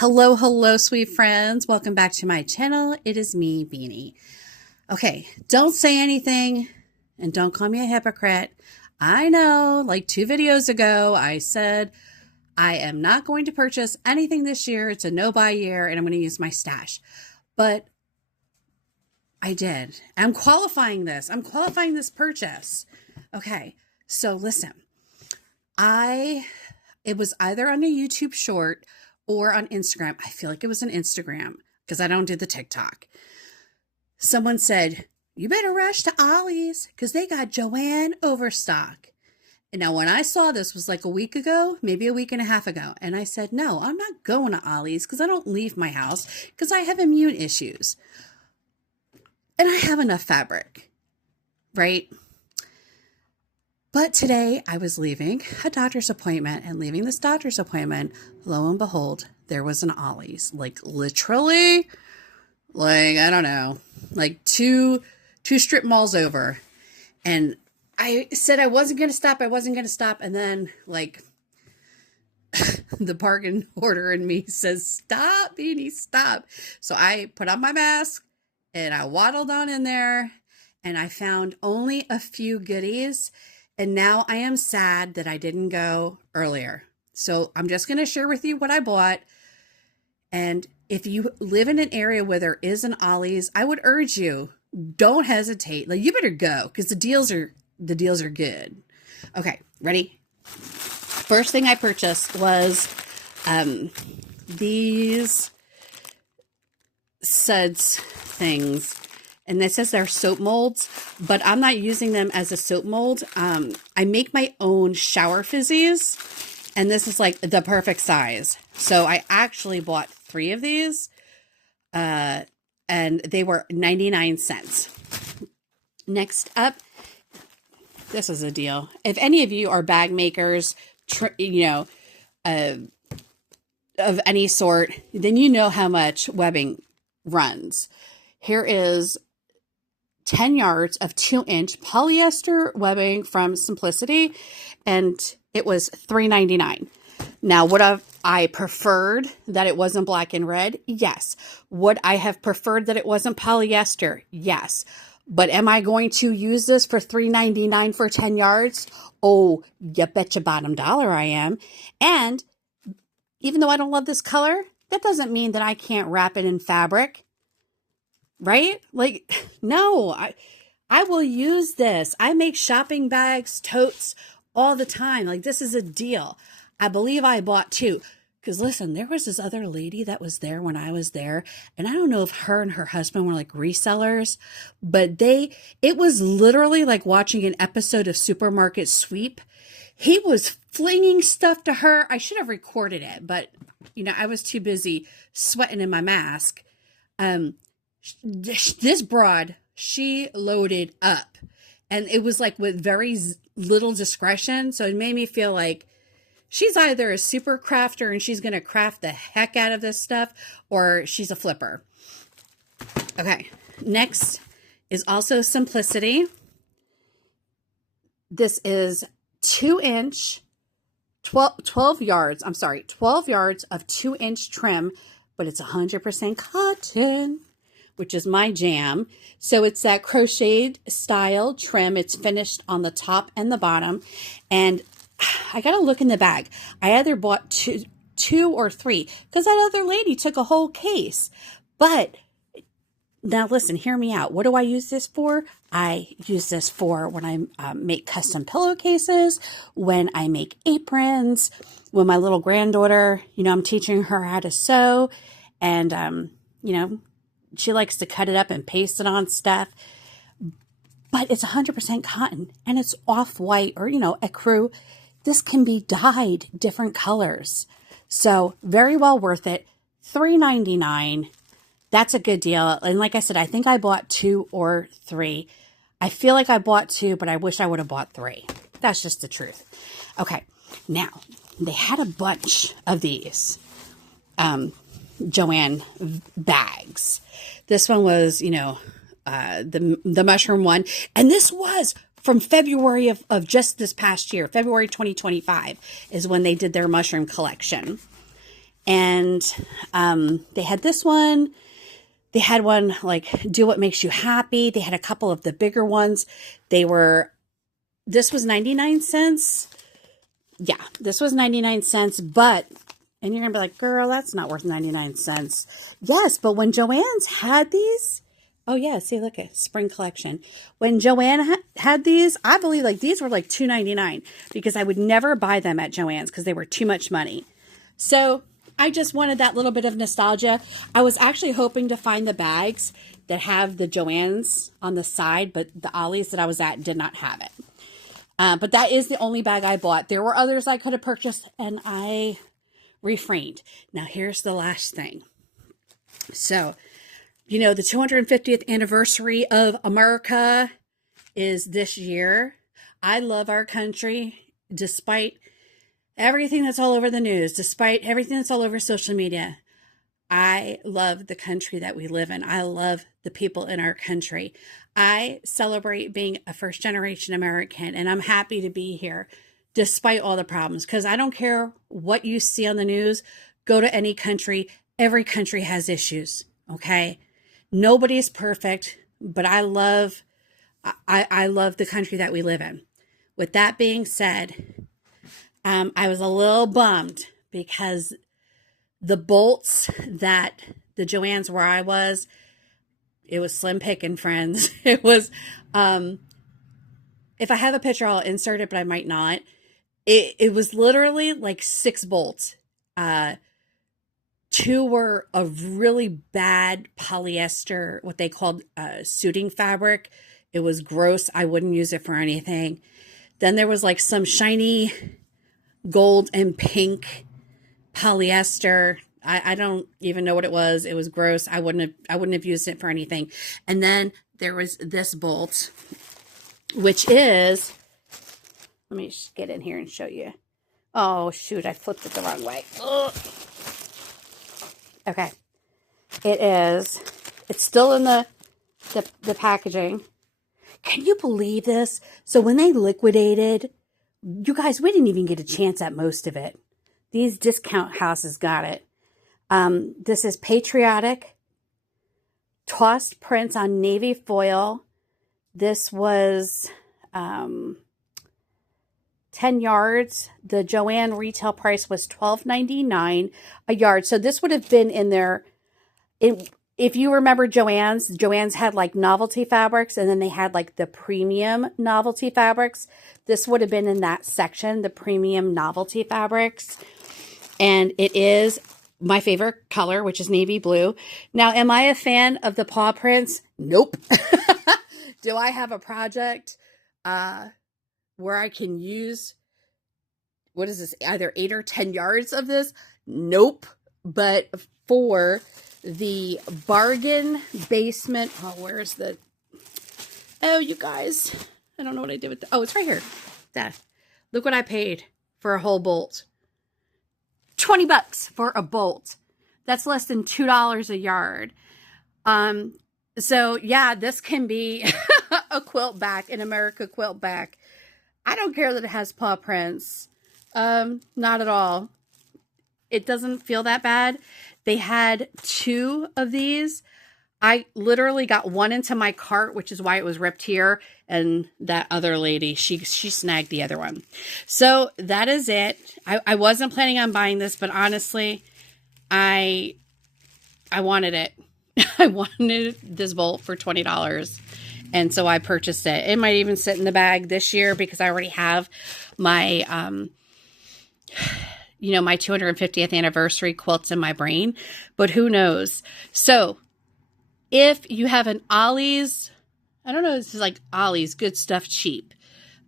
Hello, hello, sweet friends. Welcome back to my channel. It is me, Beanie. Okay, don't say anything and don't call me a hypocrite. I know, like 2 videos ago, I said I am not going to purchase anything this year. It's a no-buy year and I'm going to use my stash. But I did. I'm qualifying this. I'm qualifying this purchase. Okay, so listen. It was either on a YouTube short or on Instagram. I feel like it was on Instagram because I don't do the TikTok. Someone said, you better rush to Ollie's because they got Joann overstock. And now when I saw this was like a week ago, maybe a week and a half ago. And I said, no, I'm not going to Ollie's because I don't leave my house because I have immune issues. And I have enough fabric, right? But today I was leaving a doctor's appointment and leaving this doctor's appointment, lo and behold, there was an Ollie's, like literally, like, I don't know, like two strip malls over. And I said I wasn't going to stop. And then like the bargain order in me says, stop, Beanie, stop. So I put on my mask and I waddled on in there and I found only a few goodies. And now I am sad that I didn't go earlier. So I'm just going to share with you what I bought. And if you live in an area where there is an Ollie's, I would urge you, don't hesitate. Like, you better go because the deals are good. Okay, ready? First thing I purchased was these suds things. And this says they're soap molds, but I'm not using them as a soap mold. I make my own shower fizzies, and this is like the perfect size. So I actually bought 3 of these, and they were 99 cents. Next up, this is a deal. If any of you are bag makers, of any sort, then you know how much webbing runs. Here is 10 yards of 2-inch polyester webbing from Simplicity, and it was $3.99. Now, would I preferred that it wasn't black and red? Yes. Would I have preferred that it wasn't polyester? Yes. But am I going to use this for $3.99 for 10 yards? Oh, you bet your bottom dollar I am. And even though I don't love this color, that doesn't mean that I can't wrap it in fabric. Right? Like, no, I will use this. I make shopping bags, totes all the time. Like, this is a deal. I believe I bought 2. Because listen, there was this other lady that was there when I was there. And I don't know if her and her husband were like resellers, but it was literally like watching an episode of Supermarket Sweep. He was flinging stuff to her. I should have recorded it, but I was too busy sweating in my mask. This broad, she loaded up, and it was like with very little discretion. So it made me feel like she's either a super crafter and she's going to craft the heck out of this stuff, or she's a flipper. Okay. Next is also Simplicity. This is 2-inch, 12 yards of 2-inch trim, but it's 100% cotton, which is my jam. So it's that crocheted style trim. It's finished on the top and the bottom. And I got to look in the bag. I either bought two or 3 because that other lady took a whole case. But now listen, hear me out. What do I use this for? I use this for when I make custom pillowcases, when I make aprons, when my little granddaughter, I'm teaching her how to sew, and, she likes to cut it up and paste it on stuff. But it's 100% cotton, and it's off-white or, ecru. This can be dyed different colors. So very well worth it. $3.99. That's a good deal. And like I said, I think I bought 2 or 3. I feel like I bought 2, but I wish I would have bought 3. That's just the truth. Okay. Now, they had a bunch of these Joann bags. This one was, the mushroom one. And this was from February of just this past year. February 2025 is when they did their mushroom collection. And they had this one. They had one like Do What Makes You Happy. They had a couple of the bigger ones. This was 99 cents. Yeah, this was 99 cents, but, and you're going to be like, girl, that's not worth 99 cents. Yes, but when Joann's had these, oh yeah, see, look at spring collection. When Joann had these, I believe like these were like $2.99 because I would never buy them at Joann's because they were too much money. So I just wanted that little bit of nostalgia. I was actually hoping to find the bags that have the Joann's on the side, but the Ollie's that I was at did not have it. But that is the only bag I bought. There were others I could have purchased, and I refrained. Now, here's the last thing. So, you know, the 250th anniversary of America is this year. I love our country, despite everything that's all over the news, despite everything that's all over social media. I love the country that we live in. I love the people in our country. I celebrate being a first-generation American, and I'm happy to be here despite all the problems, because I don't care what you see on the news. Go to any country. Every country has issues, okay? Nobody's perfect, but I love the country that we live in. With that being said, I was a little bummed because the bolts that the Joann's where I was, it was slim picking, friends. It was, if I have a picture, I'll insert it, but I might not. It was literally like 6 bolts. 2 were a really bad polyester, what they called suiting fabric. It was gross. I wouldn't use it for anything. Then there was like some shiny gold and pink polyester. I don't even know what it was. It was gross. I wouldn't have used it for anything. And then there was this bolt, which is, let me just get in here and show you. Oh shoot, I flipped it the wrong way. Ugh. Okay. It's still in the packaging. Can you believe this? So when they liquidated, you guys, we didn't even get a chance at most of it. These discount houses got it. This is patriotic, tossed prints on navy foil. This was 10 yards. The Joann retail price was $12.99 a yard. So this would have been in there. If you remember Joann's had like novelty fabrics, and then they had like the premium novelty fabrics. This would have been in that section, the premium novelty fabrics. And it is my favorite color, which is navy blue. Now, am I a fan of the paw prints? Nope. Do I have a project where I can use, what is this, either 8 or 10 yards of this? Nope. But for the bargain basement, oh, where's the, oh, you guys, I don't know what I did with the, oh, it's right here. That, look what I paid for a whole bolt. $20 for a bolt. That's less than $2 a yard. So yeah, this can be a quilt back, an America quilt back. I don't care that it has paw prints. Not at all. It doesn't feel that bad. They had 2 of these. I literally got one into my cart, which is why it was ripped here. And that other lady, she snagged the other one. So that is it. I wasn't planning on buying this, but honestly, I wanted it. I wanted this bolt for $20. And so I purchased it. It might even sit in the bag this year because I already have my, my 250th anniversary quilts in my brain. But who knows? So if you have an Ollie's, I don't know, this is like Ollie's Good Stuff Cheap.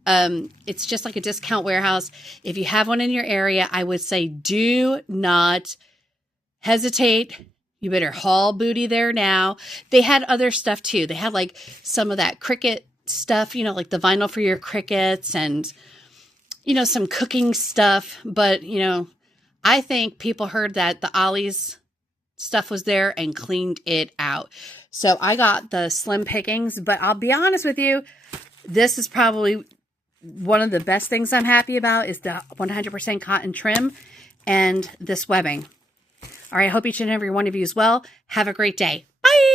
It's just like a discount warehouse. If you have one in your area, I would say do not hesitate. You better haul booty there now. They had other stuff too. They had like some of that cricket stuff, like the vinyl for your crickets and, some cooking stuff. But, I think people heard that the Ollie's stuff was there and cleaned it out. So I got the slim pickings, but I'll be honest with you, this is probably one of the best things I'm happy about is the 100% cotton trim and this webbing. All right, I hope each and every one of you as well. Have a great day. Bye.